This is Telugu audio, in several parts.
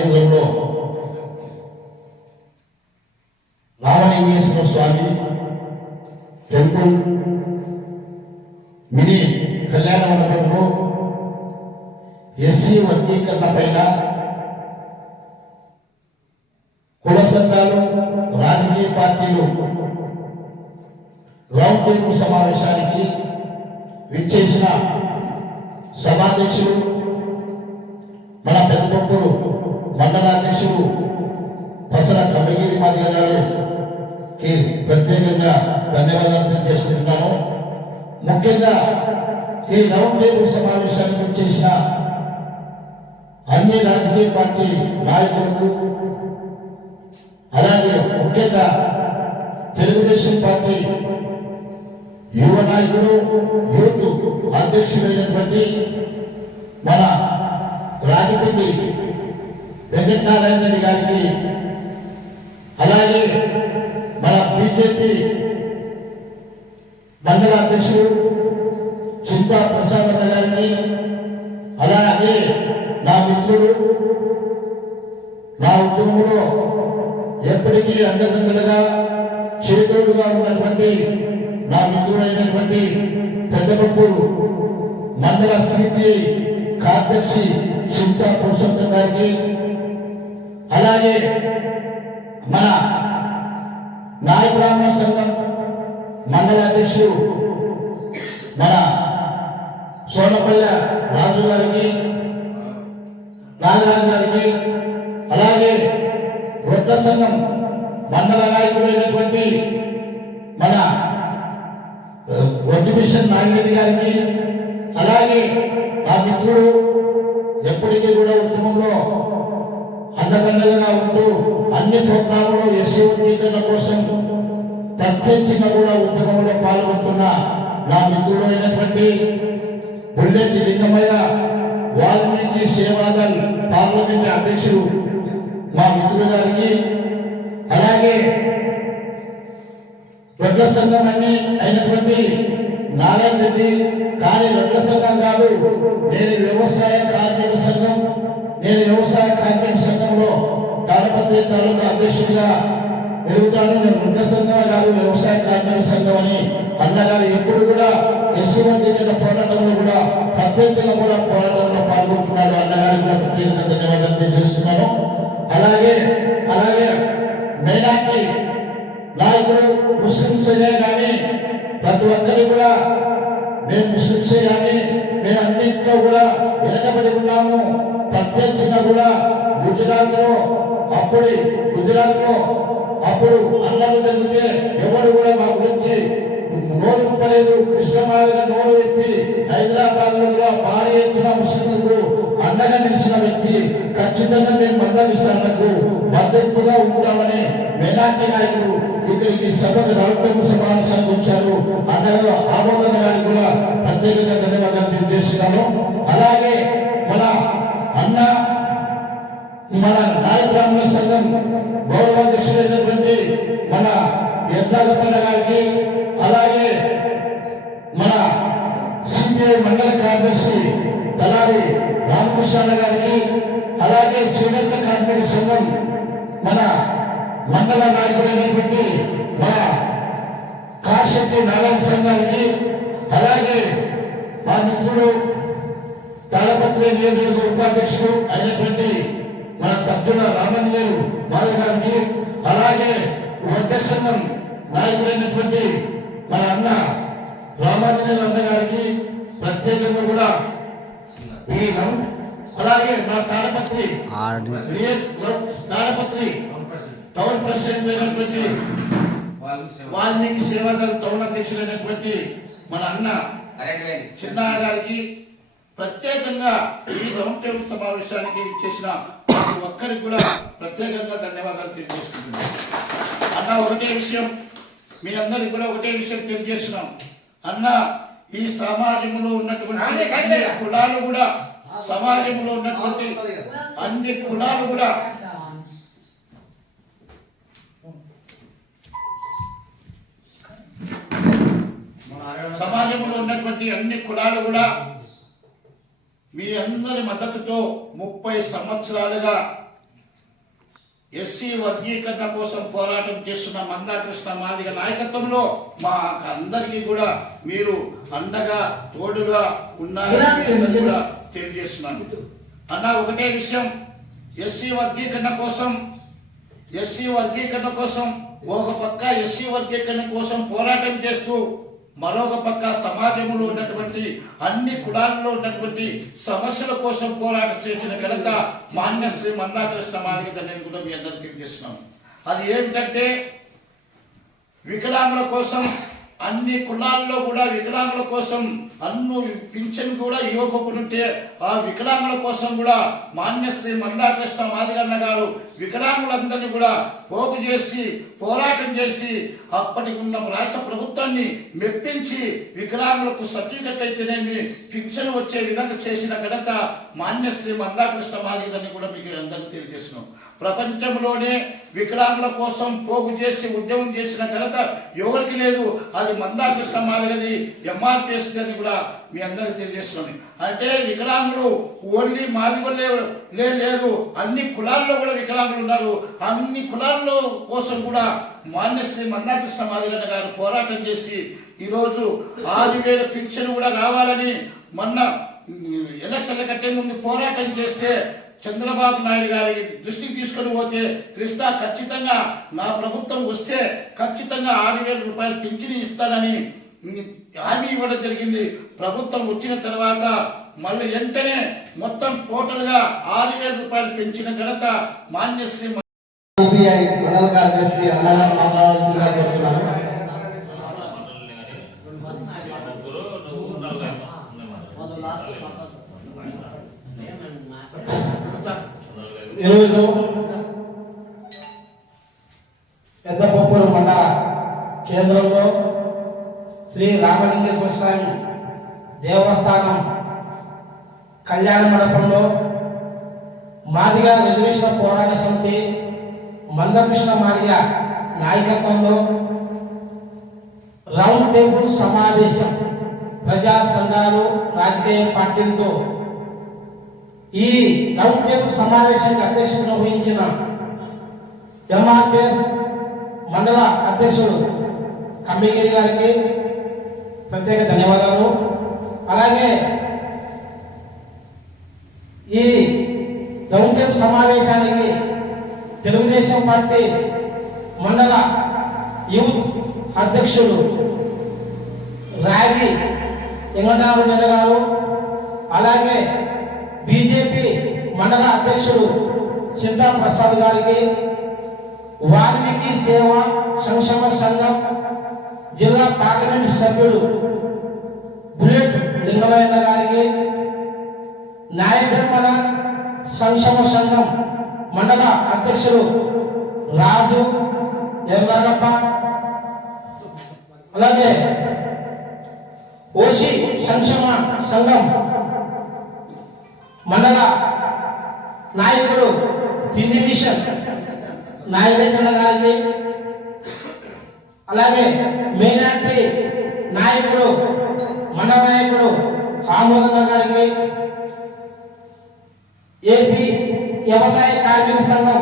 కేంద్రంలో రామలింగేశ్వర స్వామి టెంపుల్ మినీ కళ్యాణ మండపంలో ఎస్సీ వర్గీకరణ పైన కుల సంఘాలు రాజకీయ పార్టీలు రౌండ్ టేబుల్ సమావేశానికి విచ్చేసిన సభాధ్యక్షుడు మన పెద్దపప్పూరు మండలాధ్యక్షుడు పసర కమ్మగిరి మాదిగ గారికి ప్రత్యేకంగా ధన్యవాదాలు తెలియజేసుకుంటున్నాను. ముఖ్యంగా ఈ రౌండ్ టేబుల్ సమావేశానికి వచ్చేసిన అన్ని రాజకీయ పార్టీ నాయకులకు, అలాగే ముఖ్యంగా తెలుగుదేశం పార్టీ యువ నాయకుడు యూత్ అధ్యక్షుడైనటువంటి మన రాగిపల్లి వెంకటనారాయణ రెడ్డి గారికి, అలాగే మన బీజేపీ మండల అధ్యక్షుడు చింతా ప్రసాద్ గారికి, అలాగే నా మిత్రుడు నా ఉద్యమంలో ఎప్పటికీ అండదండలుగా చేతుడుగా ఉన్నటువంటి నా మిత్రుడైనటువంటి పెద్దపప్పూరు మండల సిపిఐ కార్యదర్శి చింతా పురుషోత్తం గారికి, అలాగే మన నాయ బ్రాహ్మణ సంఘం మండల అధ్యక్షుడు మన సోనపల్లె రాజు గారికి, నాగరాజు గారికి, అలాగే వృద్ధ సంఘం మండల నాయకుడైనటువంటి మన వడ్డి మిషన్ నాగిరెడ్డి గారికి, అలాగే నా మిత్రుడు ఎప్పటికీ కూడా ఉద్యమంలో అండదండలుగా ఉంటూ అన్ని ప్రోగ్రాములు ఎస్సీ వర్గీకరణ కోసం ప్రత్యేకంగా కూడా ఉద్యమంలో పాల్గొంటున్న నా మిత్రుడు అయినటువంటి బుల్లెట్ లింగమయ్య వాల్మీకి సేవాదల్ పార్లమెంట్ అధ్యక్షుడు మా మిత్రుడు గారికి, అలాగే వడ్ల సంఘం అన్ని అయినటువంటి నారాయణ రెడ్డి, కానీ వడ్ల సంఘం కాదు, నేను వ్యవసాయ కార్మిక సంఘం, నేను వ్యవసాయ కార్మిక సంఘంలో తాడపత్రి తాలూకా అధ్యక్షుడిగా ఎదుగుతాను. నేను వడ్ల సంఘమే కాదు, వ్యవసాయ కార్మిక సంఘం అని అన్నగారు ఎప్పుడు కూడా ఎస్సీ వర్గీకరణ పోరాటంలో కూడా ప్రత్యేకంగా కూడా పోరాటంలో పాల్గొంటున్నాడు. అన్నగారికి కూడా ప్రత్యేకంగా ధన్యవాదాలు తెలియజేస్తున్నాను. అలాగే మైనార్టీ నాయకుడు ముస్లింసే కానీ ప్రతి ఒక్కరి కూడా మేము ముస్లింసే కానీ మేము అన్నింటిలో కూడా వెనకబడి ఉన్నాము. ప్రత్యేకంగా కూడా గుజరాత్లో అప్పుడు అన్నలు జరిగితే ఎవరు కూడా మా గురించి నోరు ఇప్పలేదు. కృష్ణమాదిగా నోరు ఇప్పి హైదరాబాద్ లో కూడా భారీ ఎత్తున ముస్లింలకు అండగా నిలిచిన వ్యక్తి. ఖచ్చితంగా మేము మందలిస్తాలకు మద్దతుగా ఉంటామని మైనార్టీ నాయకులు ఇక్కడికి సభకు రావటం సమావేశానికి వచ్చారు. అన్నగా ఆమోదన గారికి కూడా ప్రత్యేకంగా ధన్యవాదాలు తెలియజేస్తున్నాను. అలాగే మన అన్న మన నాయ బ్రాహ్మణ సంఘం గౌరవాధ్యక్షుడైనటువంటి మన ఎర్నాగపన్న గారికి, అలాగే మన సిపిఐ మండల కార్యదర్శి తలారి రామకృష్ణ గారికి, అలాగే చేనేత కార్మిక సంఘం మన మండల నాయకుడైనటువంటి మన కాశెట్టి నారాయణ సంఘానికి, అలాగే మా మిత్రుడు తాళపత్రి నియోజకవర్గ ఉపాధ్యక్షుడు అయినటువంటి మన తద్దుల రామన్యరు మాధవ్ గారికి, అలాగే వడ్డ సంఘం నాయకుడైనటువంటి మన అన్న రామాంజనేయులు అన్న గారికి ప్రత్యేకంగా కూడా అలాగే మా తాడపత్రి టౌన్ ప్రెసిడెంట్ అయినటువంటి వాల్మీకి సేవాదళ టౌన్ అధ్యక్షులైనటువంటి మన అన్న చిన్న గారికి ప్రత్యేకంగా ఈ రౌండ్ టేబుల్ సమావేశానికి ఇచ్చేసిన ప్రతి ఒక్కరికి కూడా ప్రత్యేకంగా ధన్యవాదాలు తెలియజేసుకుంటున్నాం. అన్న ఒకటే విషయం, మీ అందరికి కూడా ఒకటే విషయం తెలియజేస్తున్నాం. అన్న ఈ సమాజంలో ఉన్నటువంటి అన్ని కులాలు కూడా సమాజంలో ఉన్నటువంటి అన్ని కులాలు కూడా సమాజంలో ఉన్నటువంటి అన్ని కులాలు కూడా మీ అందరి మద్దతుతో 30 సంవత్సరాలుగా ఎస్సీ వర్గీకరణ కోసం పోరాటం చేస్తున్న మందాకృష్ణ మాదిగ నాయకత్వంలో మా అందరికీ కూడా మీరు అండగా తోడుగా ఉన్నారని కూడా తెలియజేస్తున్నాను. అన్న ఒకటే విషయం, ఎస్సీ వర్గీకరణ కోసం ఒక పక్క ఎస్సీ వర్గీకరణ కోసం పోరాటం చేస్తూ మరొక పక్క సమాజంలో ఉన్నటువంటి అన్ని కులాల్లో ఉన్నటువంటి సమస్యల కోసం పోరాటం చేసిన ఘనత మాన్యశ్రీ మందాకృష్ణ మాదిగదని కూడా మీ అందరూ తెలియజేస్తున్నాం. అది ఏమిటంటే వికలాంగుల కోసం అన్ని కులాల్లో కూడా వికలాంగుల కోసం పింఛన్ కూడా ఇవ్వకపోతుంటే ఆ వికలాంగుల కోసం కూడా మాన్యశ్రీ మందాకృష్ణ మాదిగన్న గారు వికలాంగులందరినీ కూడా పోగు చేసి పోరాటం చేసి అప్పటికి ఉన్న రాష్ట్ర ప్రభుత్వాన్ని మెప్పించి వికలాంగులకు సర్టిఫికెట్ అయితేనేమి పింఛన్ వచ్చే విధంగా చేసిన ఘనత మాన్యశ్రీ మందాకృష్ణ మాదిగని కూడా మీకు అందరికీ తెలియజేస్తున్నాం. ప్రపంచంలోనే వికలాంగుల కోసం పోగు చేసి ఉద్యమం చేసిన ఘనత ఎవరికి లేదు, అది మందాకృష్ణ మాదిగది, ఎంఆర్పిఎస్ అని కూడా మీ అందరికీ తెలియజేస్తున్నాను. అంటే వికలాంగులు ఓన్లీ మాదిగోళ్ళే లేరు, అన్ని కులాల్లో కూడా వికలాంగులు ఉన్నారు. అన్ని కులాల్లో కోసం కూడా మాన్యశ్రీ మందాకృష్ణ మాదిగన్న గారు పోరాటం చేసి ఈరోజు 6,000 పింఛను కూడా రావాలని మొన్న ఎలక్షన్ల కంటే ముందు పోరాటం చేస్తే చంద్రబాబు నాయుడు గారి దృష్టికి తీసుకొని పోతే కృష్ణ ఖచ్చితంగా నా ప్రభుత్వం వస్తే ఖచ్చితంగా 6,000 రూపాయలు పింఛను ఇస్తానని హామీ ఇవ్వడం జరిగింది. ప్రభుత్వం వచ్చిన తర్వాత మళ్ళీ వెంటనే మొత్తం టోటల్గా 6,000 రూపాయలు పెంచిన ఘనత మాన్యశ్రీ మండల కార్యదర్శి అన్నగారు మాట్లాడాల్సిందిగా కోరుతున్నాను. ఈరోజు పెద్దపప్పూరు మండల కేంద్రంలో శ్రీ రామలింగేశ్వర స్వామి దేవస్థానం కళ్యాణ మండపంలో మాదిగ రిజర్వేషన్ పోరాట సమితి మందకృష్ణ మాదిగ నాయకత్వంలో రౌండ్ టేబుల్ సమావేశం ప్రజా సంఘాలు రాజకీయ పార్టీలతో ఈ రౌండ్ టేబుల్ సమావేశానికి అధ్యక్షత వహించిన ఎంఆర్పిఎస్ మండల అధ్యక్షుడు కమ్మిగిరి గారికి ప్రత్యేక ధన్యవాదాలు. అలాగే ఈ రౌండ్ టేబుల్ సమావేశానికి తెలుగుదేశం పార్టీ మండల యూత్ అధ్యక్షుడు రాగి వెంకటరామరెడ్డి గారు, అలాగే బీజేపీ మండల అధ్యక్షుడు సిద్ధా ప్రసాద్ గారికి, వాల్మీకి సేవ సంక్షేమ సంఘం జిల్లా పార్లమెంట్ సభ్యుడు బుల్లెట్ లింగమయ్య గారికి, న్యాయబ్రహ్మణ సంక్షేమ సంఘం మండల అధ్యక్షుడు రాజు ఎర్రగప్ప, అలాగే ఓసి సంక్షేమ సంఘం మండల నాయకుడు పిండి మిషన్ నాయకుడు గారికి, అలాగే మైనార్టీ నాయకుడు మండల నాయకుడు ఆమోదన్న గారికి, ఏపీ వ్యవసాయ కార్మిక సంఘం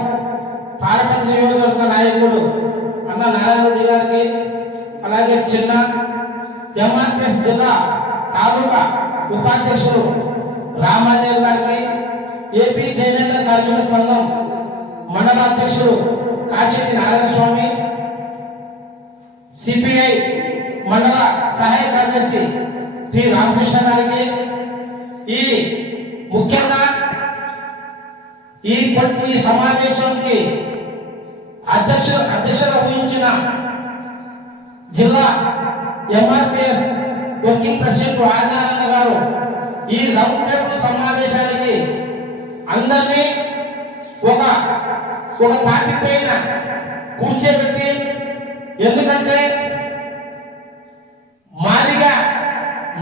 పాలపతి నియోజకవర్గ నాయకుడు అన్న నారాయణరెడ్డి గారికి, అలాగే చిన్న ఎంఆర్పిఎస్ జిల్లా తాలూకా ఉపాధ్యక్షుడు రామాదేవ్ గారికి, ఏపీ చేనేత కార్మిక సంఘం మండల అధ్యక్షుడు కాశెట్టి నారాయణ స్వామి, సిపిఐ మండల సహాయ కార్యదర్శి టి రామకృష్ణ గారికి, ఈ ముఖ్యంగా ఈ సమావేశానికి అధ్యక్షత వహించిన జిల్లా ఎంఆర్పిఎస్ వర్కింగ్ ప్రెసిడెంట్ ఆదినారాయణ గారు ఈ రౌండ్ టేబుల్ సమావేశానికి అందరినీ ఒక టాపిక్ పైన కూర్చోబెట్టి, ఎందుకంటే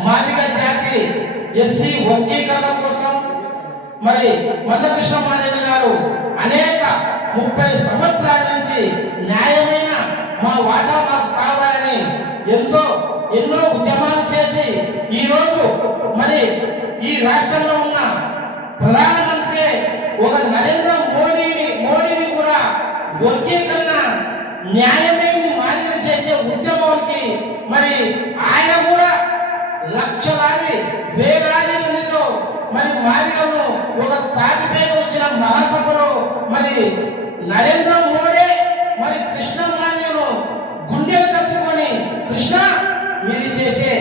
మాదిగ జాతి ఎస్సీ వర్గీకరణ కోసం మరి మందకృష్ణ మాదిగ గారు అనేక 30 సంవత్సరాల నుంచి న్యాయమైన మా వాటా మాకు కావాలని ఎన్నో ఉద్యమాలు చేసి ఈరోజు మరి ఈ రాష్ట్రంలో ఉన్న ప్రధానమంత్రి ఒక నరేంద్ర మోడీని కూడా వర్గీకరణ న్యాయమైన మాదిరి చేసే ఉద్యమానికి మరి ఆయన కూడా లక్షలాది వేలాది మందితో మరి మాదిగను ఒక తాటిపై వచ్చిన మహాసభలో మరి నరేంద్ర మోడీ మరి కృష్ణ మాదిగను గుండెలు తట్టుకొని కృష్ణ మీరు చేసే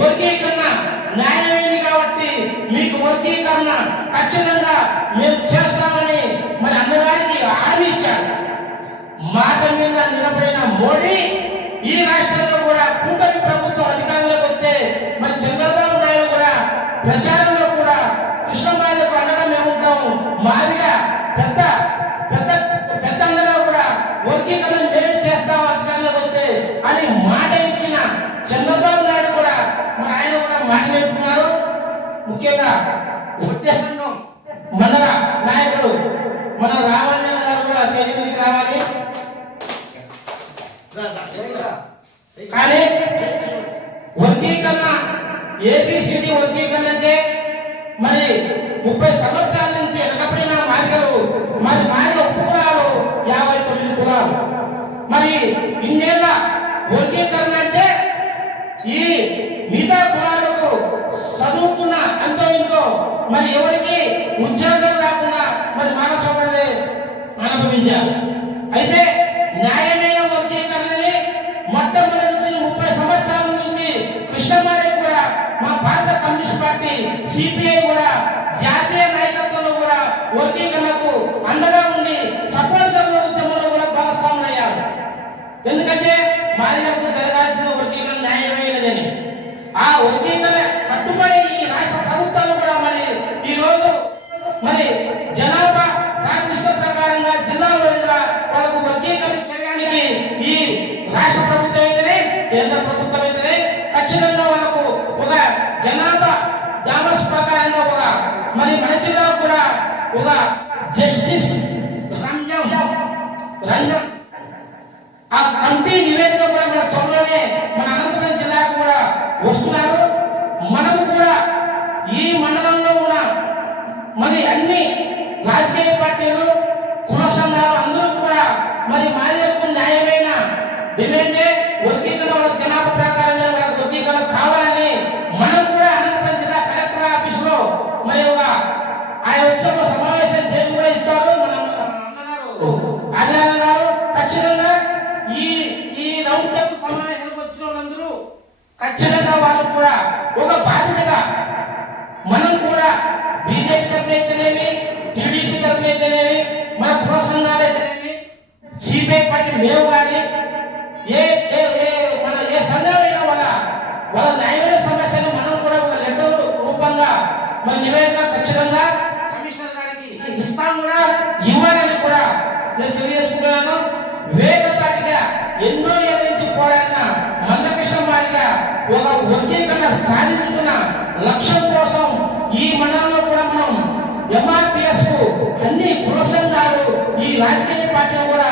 వర్గీకరణ న్యాయమైంది కాబట్టి మీకు వర్గీకరణ ఖచ్చితంగా మేము చేస్తామని మరి అన్నగారికి హామీ ఇచ్చారు. మాట మీద నిలబడిన మోడీ ఈ రాష్ట్రంలో కూడా కూటమి ప్రభుత్వం అధికారంలోకి వస్తే మరి చంద్రబాబు నాయుడు కూడా ప్రచారంలో కూడా కృష్ణమాదికు అండగా మేము ఉంటాము, మాదిగా పెద్ద పెద్ద పెద్దగా కూడా వర్గీకరణ మేమే చేస్తాం అధికారంలోకి వస్తే అని మాట ఇచ్చిన చంద్రబాబు నాయుడు కూడా మరి ఆయన కూడా మాట చెప్తున్నారు. ముఖ్యంగా ఒట్టే సంఘం మండల నాయకుడు మన రావాలని గారు కూడా తెలియనికి రావాలి. కానీ వర్గీకరణ ఏబిసిడి వర్గీకరణ అంటే మరి 30 సంవత్సరాల నుంచి వెనకబడిన మాదిగలు మరి మాదిగ ఉపకులాలు 59 కులాలు. మరి ఇన్నేళ్ళ వర్గీకరణ అంటే ఈ మిగతా కులాలకు చదువుకున్న అంతో ఇంతో మరి ఎవరికి ఉద్యోగాలు రాకుండా మరి మానవ సోదరులే అనుభవించారు. అయితే న్యాయమైన వర్గీకరణని మొట్టమొదటి నుంచి 30 సంవత్సరాల నుంచి కృష్ణమాదిగ కూడా మా భారత కమ్యూనిస్ట్ పార్టీ సిపిఐ కూడా జాతీయ నాయకత్వంలో కూడా వర్గీకరణకు అండగా ఉండి సపోర్ట్ ఉద్యమంలో కూడా భాగస్వాములయ్యారు. ఎందుకంటే మాదిగలకు జరగాల్సిన వర్గీకరణ న్యాయమైనదని ఆ వర్గీకరణ కట్టుబడి ఈ రాష్ట్ర ప్రభుత్వాలు కూడా మరి ఈ రోజు మరి జనాభా ప్రాతినిధ్య ప్రకారంగా జిల్లాలుగా వాళ్ళకు వర్గీకరణ చేయడానికి ఈ రాష్ట్ర ప్రభుత్వం అయితేనే కేంద్ర ప్రభుత్వం అయితేనే ఖచ్చితంగా వాళ్ళకు ఒక జనాభా దామస్ ప్రకారంగా ఒక మరి మన జిల్లా కూడా ఒక జస్టిస్ రంజన్ ఆ కమిటీ నివేదిక కూడా మన త్వరలోనే మన అనంతపురం జిల్లాకు కూడా వస్తున్నారు. మనం కూడా ఈ మండలంలో ఉన్న మరి అన్ని రాజకీయ పార్టీలు కుల సంఘాలు అందరూ కూడా మరి మాదిగలకు న్యాయమైన డిమాండే వర్గీకరణ జనాభా ప్రకారంగా వాళ్ళకి వర్గీకరణ కావాలని మనం కూడా అనంతపురం జిల్లా కలెక్టర్ ఆఫీస్ లో మరి ఒక ఆయన వచ్చే సమావేశం డేట్ కూడా ఇస్తారు. మన ఆదినారాయణ గారు ఖచ్చితంగా ఈ ఈ రౌండ్ టేబుల్ సమావేశానికి వచ్చిన వాళ్ళందరూ ఖచ్చితంగా వాళ్ళు కూడా ఒక బాధ్యతగా మనం కూడా బీజేపీ తరఫు అయితేనేమి టీడీపీ తరఫు అయితేనేమి మన కుల సంఘాలు అయితేనేమి సిపిఐ పార్టీ మేము కానీ ఏ మన ఏ సంఘమైనా వాళ్ళ న్యాయమైన సమస్యను మనం కూడా ఒక లెటర్ రూపంగా మన నివేదిక ఖచ్చితంగా కమిషనర్ గారికి ఇస్తాం కూడా ఇవ్వాలని కూడా నేను తెలియజేసుకుంటున్నాను. వేగతారిగా ఎన్నో ఏళ్ళ నుంచి పోరాడిన మందకృష్ణ మాదిగ ఒక వర్గీకరణ సాధించుకున్న లక్ష్యం కోసం ఈ మండలంలో కూడా మనం ఎంఆర్పిఎస్ కు అన్ని కుల సంఘాలు ఈ రాజకీయ పార్టీలు కూడా